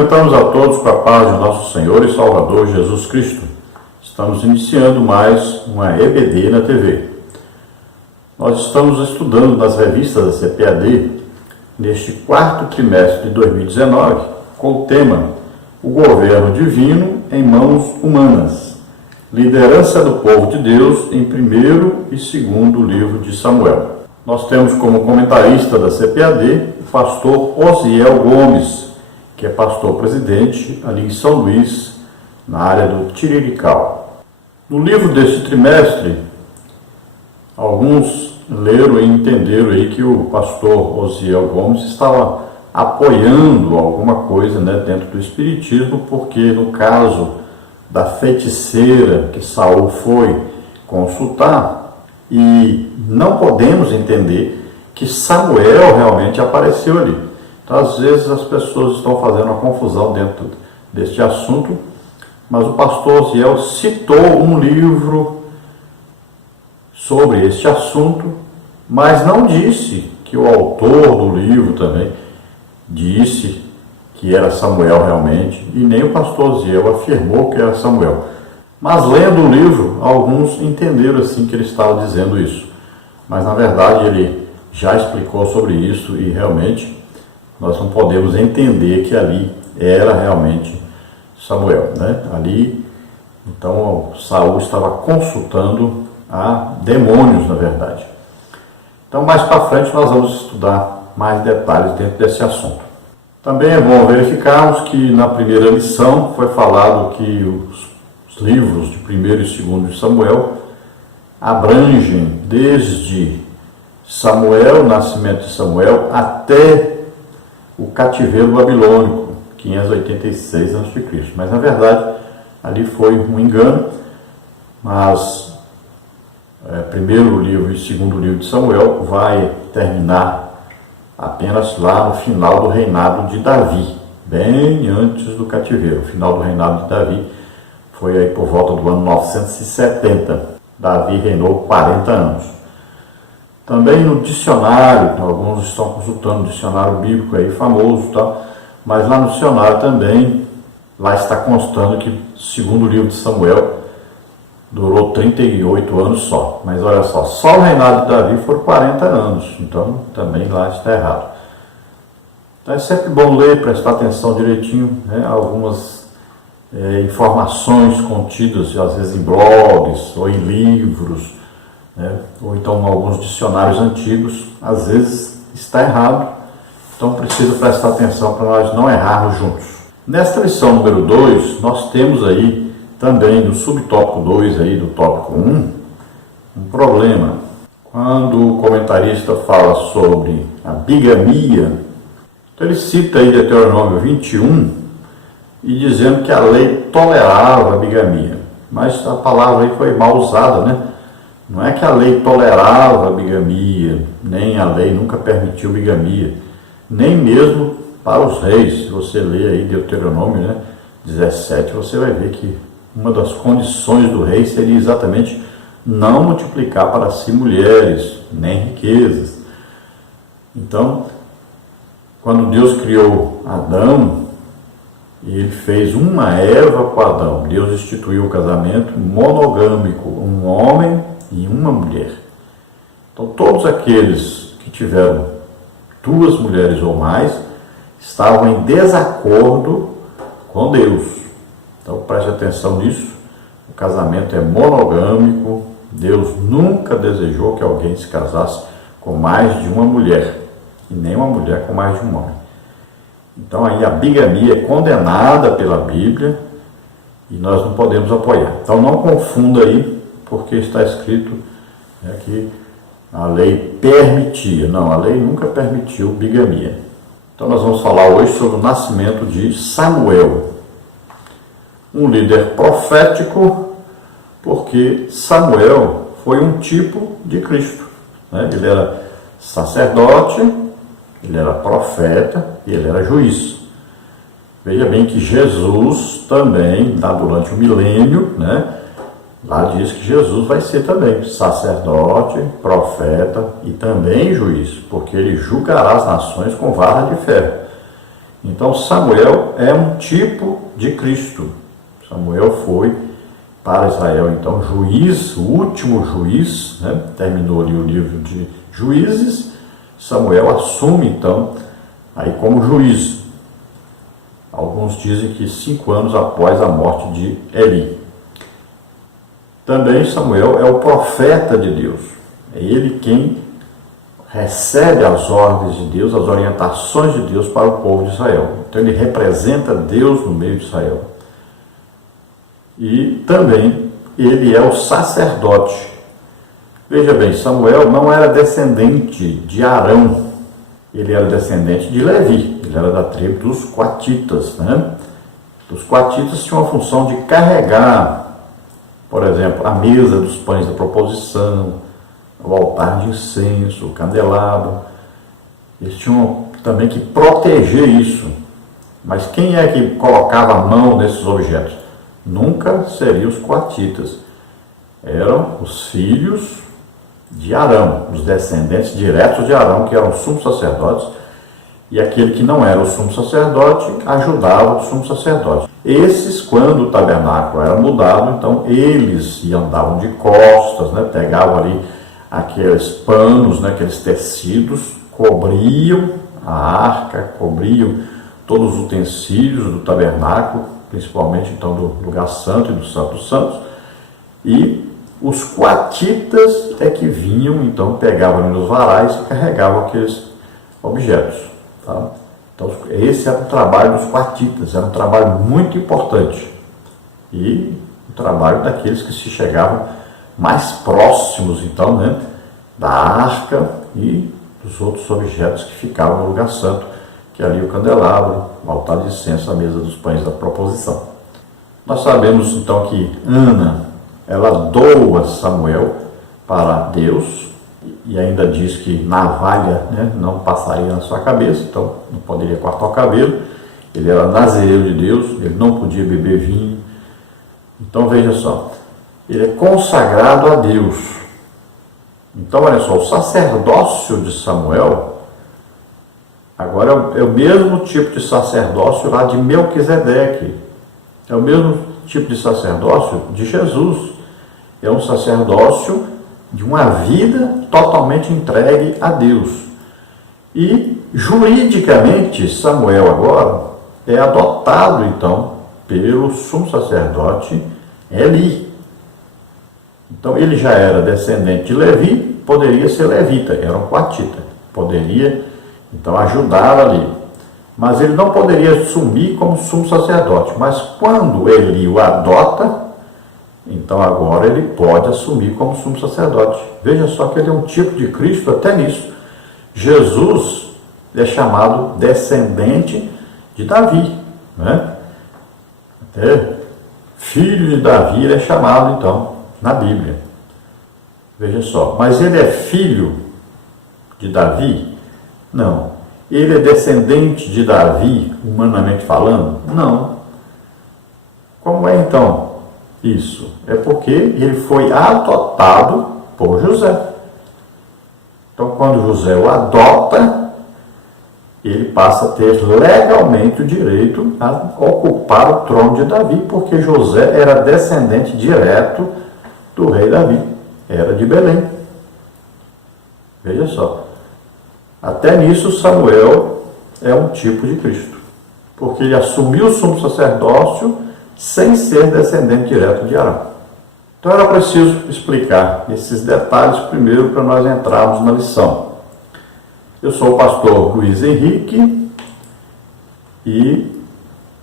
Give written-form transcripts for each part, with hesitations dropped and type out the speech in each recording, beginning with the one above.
Cumprimentamos a todos com a paz de nosso Senhor e Salvador Jesus Cristo. Estamos iniciando mais uma EBD na TV. Nós estamos estudando nas revistas da CPAD neste quarto trimestre de 2019 com o tema O Governo Divino em Mãos Humanas, liderança do povo de Deus em primeiro e segundo livro de Samuel. Nós temos como comentarista da CPAD o pastor Osiel Gomes, que é pastor-presidente ali em São Luís, na área do Tirirical. No livro deste trimestre, alguns leram e entenderam aí que o pastor Osiel Gomes estava apoiando alguma coisa, dentro do espiritismo, porque no caso da feiticeira que Saul foi consultar, e não podemos entender que Samuel realmente apareceu ali. Então, às vezes as pessoas estão fazendo uma confusão dentro deste assunto, mas o pastor Osiel citou um livro sobre este assunto, mas não disse que o autor do livro também disse que era Samuel realmente, e nem o pastor Osiel afirmou que era Samuel. Mas lendo o livro, alguns entenderam assim que ele estava dizendo isso. Mas na verdade ele já explicou sobre isso e realmente nós não podemos entender que ali era realmente Samuel, Ali, então, Saul estava consultando a demônios, na verdade. Então, mais para frente, nós vamos estudar mais detalhes dentro desse assunto. Também é bom verificarmos que na primeira lição foi falado que os livros de 1º e 2º de Samuel abrangem desde Samuel, o nascimento de Samuel, até o cativeiro babilônico, 586 a.C. Mas, na verdade, ali foi um engano, mas primeiro livro e segundo livro de Samuel vai terminar apenas lá no final do reinado de Davi, bem antes do cativeiro. O final do reinado de Davi foi aí por volta do ano 970. Davi reinou 40 anos. Também no dicionário, alguns estão consultando o dicionário bíblico aí famoso, mas lá no dicionário também, lá está constando que o segundo livro de Samuel durou 38 anos só. Mas olha só o reinado de Davi foram 40 anos, então também lá está errado. Então é sempre bom ler, prestar atenção direitinho, algumas informações contidas, às vezes em blogs ou em livros, ou então alguns dicionários antigos, às vezes está errado, então precisa prestar atenção para nós não errarmos juntos. Nesta lição número 2, nós temos aí também no subtópico 2 aí do tópico 1, um problema. Quando o comentarista fala sobre a bigamia, então ele cita aí Deuteronômio 21 e dizendo que a lei tolerava a bigamia, mas a palavra aí foi mal usada, Não é que a lei tolerava a bigamia, nem a lei nunca permitiu bigamia, nem mesmo para os reis. Se você ler aí Deuteronômio 17, você vai ver que uma das condições do rei seria exatamente não multiplicar para si mulheres, nem riquezas. Então, quando Deus criou Adão, e ele fez uma Eva com Adão, Deus instituiu o casamento monogâmico, um homem e uma mulher. Então, todos aqueles que tiveram 2 mulheres ou mais estavam em desacordo com Deus. Então, preste atenção nisso. O casamento é monogâmico. Deus nunca desejou que alguém se casasse com mais de uma mulher, e nem uma mulher com mais de um homem. Então, aí a bigamia é condenada pela Bíblia e nós não podemos apoiar. Então, não confunda aí, porque está escrito que a lei permitia. Não, a lei nunca permitiu bigamia. Então nós vamos falar hoje sobre o nascimento de Samuel, um líder profético, porque Samuel foi um tipo de Cristo. Ele era sacerdote, ele era profeta e ele era juiz. Veja bem que Jesus também, durante o milênio, lá diz que Jesus vai ser também sacerdote, profeta e também juiz, porque ele julgará as nações com vara de ferro. Então Samuel é um tipo de Cristo. Samuel foi para Israel, então, juiz, o último juiz, né? Terminou ali o livro de Juízes, Samuel assume, então, aí como juiz. Alguns dizem que 5 anos após a morte de Eli. Também Samuel é o profeta de Deus. É ele quem recebe as ordens de Deus, as orientações de Deus para o povo de Israel. Então ele representa Deus no meio de Israel. E também ele é o sacerdote. Veja bem, Samuel não era descendente de Arão, ele era descendente de Levi, ele era da tribo dos coatitas, né? Os coatitas tinham a função de carregar, por exemplo, a mesa dos pães da proposição, o altar de incenso, o candelabro. Eles tinham também que proteger isso. Mas quem é que colocava a mão nesses objetos? Nunca seriam os coatitas. Eram os filhos de Arão, os descendentes diretos de Arão, que eram os sumos sacerdotes, e aquele que não era o sumo sacerdote ajudava o sumo sacerdote. Esses, quando o tabernáculo era mudado, então eles andavam de costas, né, pegavam ali aqueles panos, né, aqueles tecidos, cobriam a arca, cobriam todos os utensílios do tabernáculo, principalmente então do lugar santo e do Santo dos Santos, e os coatitas é que vinham, então pegavam nos varais e carregavam aqueles objetos. Tá? Então esse era o trabalho dos coatitas, era um trabalho muito importante, e o trabalho daqueles que se chegavam mais próximos, então, né, da arca e dos outros objetos que ficavam no lugar santo, que é ali o candelabro, o altar de incenso, a mesa dos pães da proposição. Nós sabemos, então, que Ana, ela doa Samuel para Deus, e ainda diz que navalha, né, não passaria na sua cabeça, então não poderia cortar o cabelo. Ele era nazireu de Deus, ele não podia beber vinho. Então veja só, ele é consagrado a Deus. Então olha só, o sacerdócio de Samuel agora é o mesmo tipo de sacerdócio lá de Melquisedeque, é o mesmo tipo de sacerdócio de Jesus. É um sacerdócio de uma vida totalmente entregue a Deus. E juridicamente Samuel agora é adotado então pelo sumo sacerdote Eli. Então ele já era descendente de Levi, poderia ser levita, era um coatita, poderia então ajudar ali. Mas ele não poderia assumir como sumo sacerdote. Mas quando Eli o adota, então agora ele pode assumir como sumo sacerdote. Veja só que ele é um tipo de Cristo até nisso. Jesus é chamado descendente de Davi, né? Até filho de Davi ele é chamado então na Bíblia. Veja só, mas ele é filho de Davi? Não. Ele é descendente de Davi, humanamente falando? Não. Como é então isso? É porque ele foi adotado por José. Então, quando José o adota, ele passa a ter legalmente o direito a ocupar o trono de Davi, porque José era descendente direto do rei Davi, era de Belém. Veja só. Até nisso, Samuel é um tipo de Cristo, porque ele assumiu o sumo sacerdócio sem ser descendente direto de Arão. Então era preciso explicar esses detalhes primeiro para nós entrarmos na lição. Eu sou o pastor Luiz Henrique e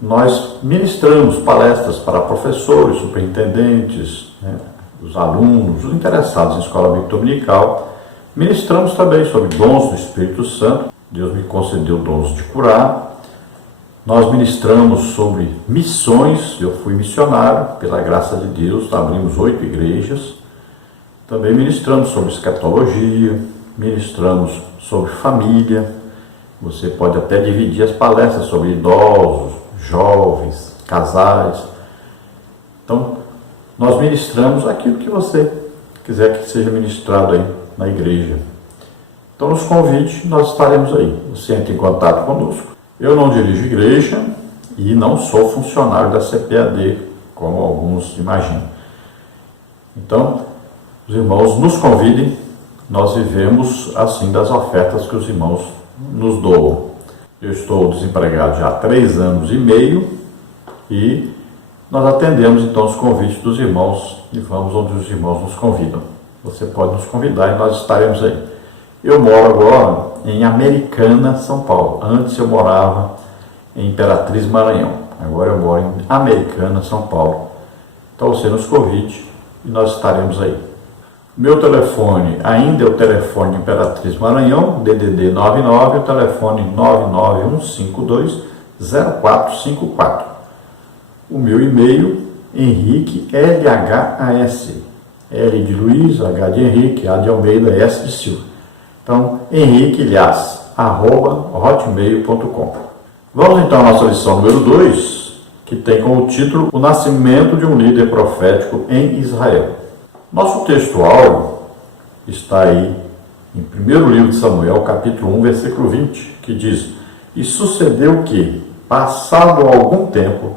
nós ministramos palestras para professores, superintendentes, né, os alunos, os interessados em escola bíblica dominical. Ministramos também sobre dons do Espírito Santo. Deus me concedeu dons de curar. Nós ministramos sobre missões. Eu fui missionário, pela graça de Deus, abrimos 8 igrejas. Também ministramos sobre escatologia, ministramos sobre família. Você pode até dividir as palestras sobre idosos, jovens, casais. Então, nós ministramos aquilo que você quiser que seja ministrado aí na igreja. Então nos convide, nós estaremos aí. Você entra em contato conosco. Eu não dirijo igreja e não sou funcionário da CPAD, como alguns imaginam. Então, os irmãos nos convidem, nós vivemos assim das ofertas que os irmãos nos doam. Eu estou desempregado já há 3 anos e meio e nós atendemos então os convites dos irmãos e vamos onde os irmãos nos convidam. Você pode nos convidar e nós estaremos aí. Eu moro agora em Americana, São Paulo. Antes eu morava em Imperatriz, Maranhão. Agora eu moro em Americana, São Paulo. Então você nos convide e nós estaremos aí. Meu telefone ainda é o telefone Imperatriz Maranhão, DDD 99, o telefone 991520454. O meu e-mail, Henrique LHAS, L de Luiz, H de Henrique, A de Almeida, S de Silva. Então, henriquelhas@hotmail.com. Vamos então à nossa lição número 2, que tem como título O Nascimento de um Líder Profético em Israel. Nosso texto-áudio está aí em 1º livro de Samuel, capítulo 1, versículo 20, que diz: E sucedeu que, passado algum tempo,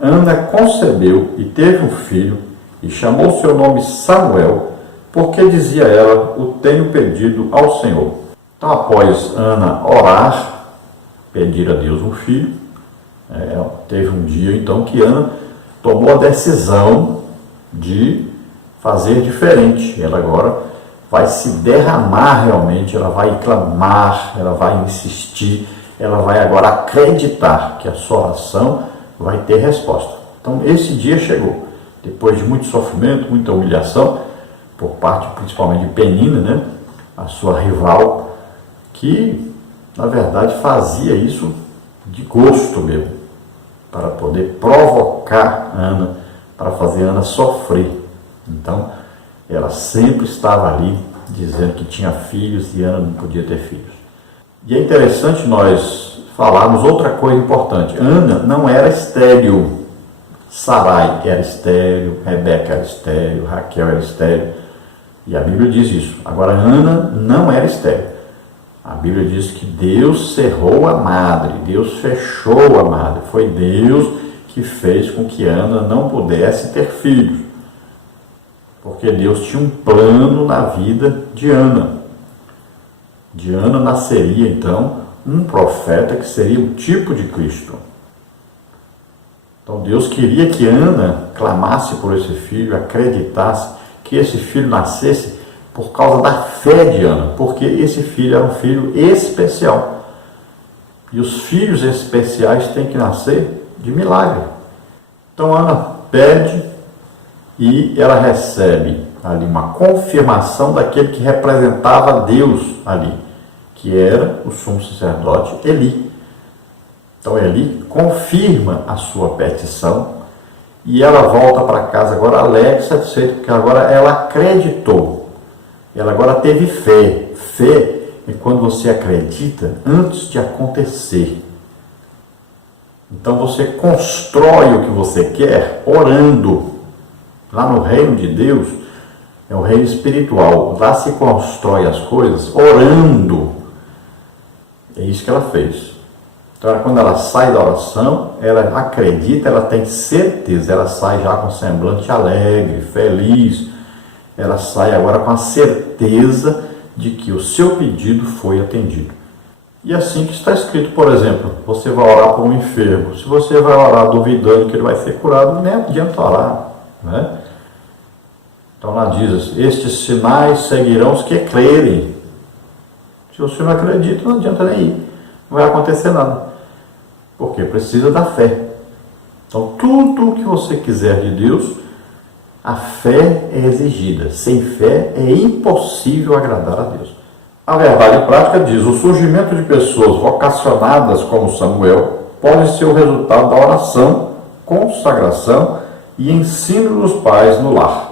Ana concebeu e teve um filho, e chamou seu nome Samuel, porque dizia ela: O tenho pedido ao Senhor. Então, após Ana orar, pedir a Deus um filho, teve um dia então que Ana tomou a decisão de fazer diferente. Ela agora vai se derramar realmente, ela vai clamar, ela vai insistir, ela vai agora acreditar que a sua oração vai ter resposta. Então esse dia chegou, depois de muito sofrimento, muita humilhação, por parte principalmente de Penina, né? A sua rival, que na verdade fazia isso de gosto mesmo, para poder provocar Ana, para fazer Ana sofrer. Então, ela sempre estava ali dizendo que tinha filhos e Ana não podia ter filhos. E é interessante nós falarmos outra coisa importante. Ana não era estéril. Sarai era estéril, Rebeca era estéril, Raquel era estéril. E a Bíblia diz isso. Agora, Ana não era estéril. A Bíblia diz que Deus cerrou a madre, Deus fechou a madre. Foi Deus que fez com que Ana não pudesse ter filhos. Porque Deus tinha um plano na vida de Ana. De Ana nasceria, então, um profeta que seria o tipo de Cristo. Então, Deus queria que Ana clamasse por esse filho, acreditasse que esse filho nascesse por causa da fé de Ana, porque esse filho era um filho especial. E os filhos especiais têm que nascer de milagre. Então, Ana pede e ela recebe ali uma confirmação daquele que representava Deus ali, que era o sumo sacerdote Eli. Então Eli confirma a sua petição e ela volta para casa agora alegre, satisfeita, porque agora ela acreditou. Ela agora teve fé. Fé é quando você acredita antes de acontecer. Então você constrói o que você quer orando. Lá no reino de Deus, é o reino espiritual. Lá se constrói as coisas orando. É isso que ela fez. Então, quando ela sai da oração, ela acredita, ela tem certeza. Ela sai já com semblante alegre, feliz. Ela sai agora com a certeza de que o seu pedido foi atendido. E assim que está escrito, por exemplo, você vai orar por um enfermo. Se você vai orar duvidando que ele vai ser curado, nem adianta orar. Né? Então lá diz: estes sinais seguirão os que crerem. Se você não acredita, não adianta nem ir, não vai acontecer nada, porque precisa da fé. Então tudo o que você quiser de Deus, a fé é exigida. Sem fé é impossível agradar a Deus. A verdade prática diz: o surgimento de pessoas vocacionadas como Samuel pode ser o resultado da oração, consagração e ensino dos pais no lar.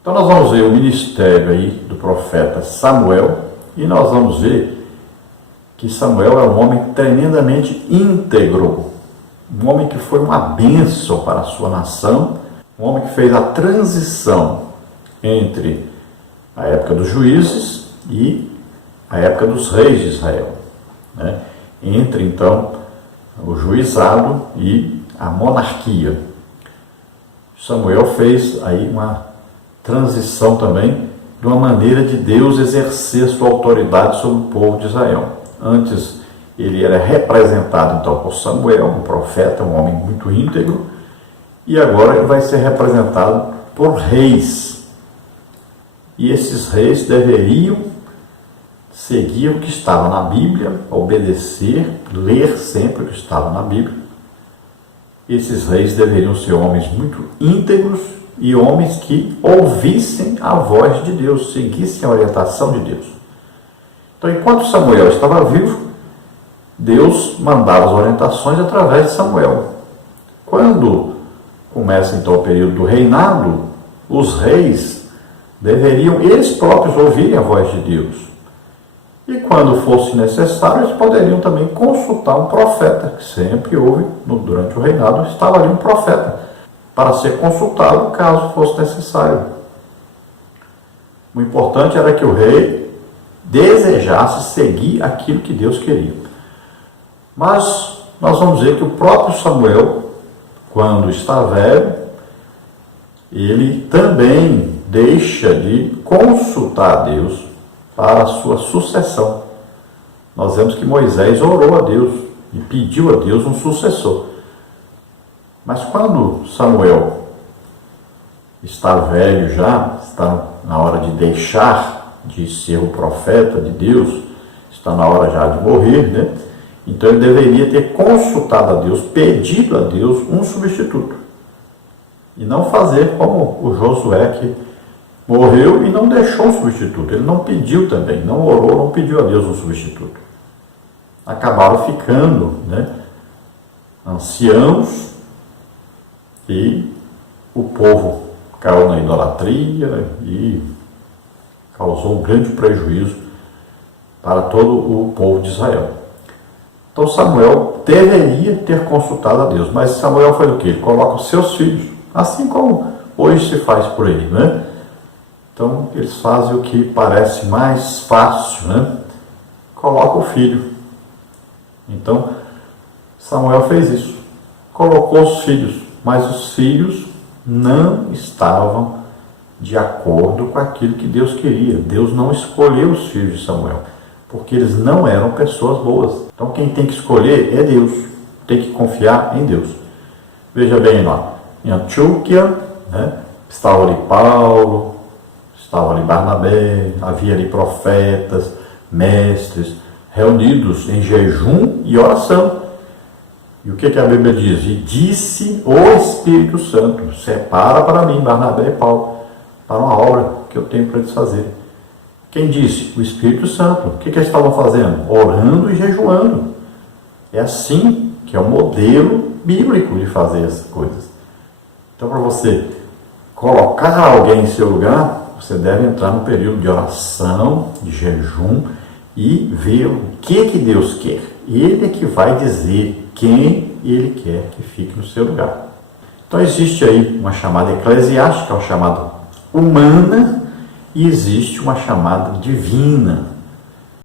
Então nós vamos ver o ministério aí do profeta Samuel e nós vamos ver que Samuel é um homem tremendamente íntegro, um homem que foi uma bênção para a sua nação, um homem que fez a transição entre a época dos juízes e a época dos reis de Israel, né? Entre então o juizado e a monarquia. Samuel fez aí uma transição também de uma maneira de Deus exercer sua autoridade sobre o povo de Israel. Antes ele era representado então por Samuel, um profeta, um homem muito íntegro, e agora ele vai ser representado por reis. E esses reis deveriam seguir o que estava na Bíblia, obedecer, ler sempre o que estava na Bíblia. Esses reis deveriam ser homens muito íntegros e homens que ouvissem a voz de Deus, seguissem a orientação de Deus. Então, enquanto Samuel estava vivo, Deus mandava as orientações através de Samuel. Quando começa então o período do reinado, os reis deveriam eles próprios ouvirem a voz de Deus. E quando fosse necessário, eles poderiam também consultar um profeta, que sempre houve, durante o reinado, estava ali um profeta, para ser consultado caso fosse necessário. O importante era que o rei desejasse seguir aquilo que Deus queria. Mas nós vamos ver que o próprio Samuel, quando está velho, ele também deixa de consultar a Deus para a sua sucessão. Nós vemos que Moisés orou a Deus e pediu a Deus um sucessor. Mas quando Samuel está velho já, está na hora de deixar de ser o profeta de Deus, está na hora já de morrer, né? Então ele deveria ter consultado a Deus, pedido a Deus um substituto. E não fazer como o Josué, que morreu e não deixou um substituto. Ele não pediu também, não orou, não pediu a Deus um substituto. Acabaram ficando, né, anciãos, e o povo caiu na idolatria e causou um grande prejuízo para todo o povo de Israel. Então Samuel deveria ter consultado a Deus, mas Samuel faz o quê? Ele coloca os seus filhos, assim como hoje se faz por aí, né? Então eles fazem o que parece mais fácil, né? Coloca o filho. Então Samuel fez isso, colocou os filhos, mas os filhos não estavam de acordo com aquilo que Deus queria. Deus não escolheu os filhos de Samuel, porque eles não eram pessoas boas. Então quem tem que escolher é Deus, tem que confiar em Deus. Veja bem lá, em Antioquia, né, estava ali Paulo, estava ali Barnabé, havia ali profetas, mestres, reunidos em jejum e oração. E o que a Bíblia diz? E disse o Espírito Santo: separa para mim Barnabé e Paulo para uma obra que eu tenho para eles fazerem. Quem disse? O Espírito Santo. O que eles estavam fazendo? Orando e jejuando. É assim que é o modelo bíblico de fazer essas coisas. Então, para você colocar alguém em seu lugar, você deve entrar no período de oração, de jejum, e ver o que Deus quer. Ele é que vai dizer quem Ele quer que fique no seu lugar. Então existe aí uma chamada eclesiástica, uma chamada humana, e existe uma chamada divina.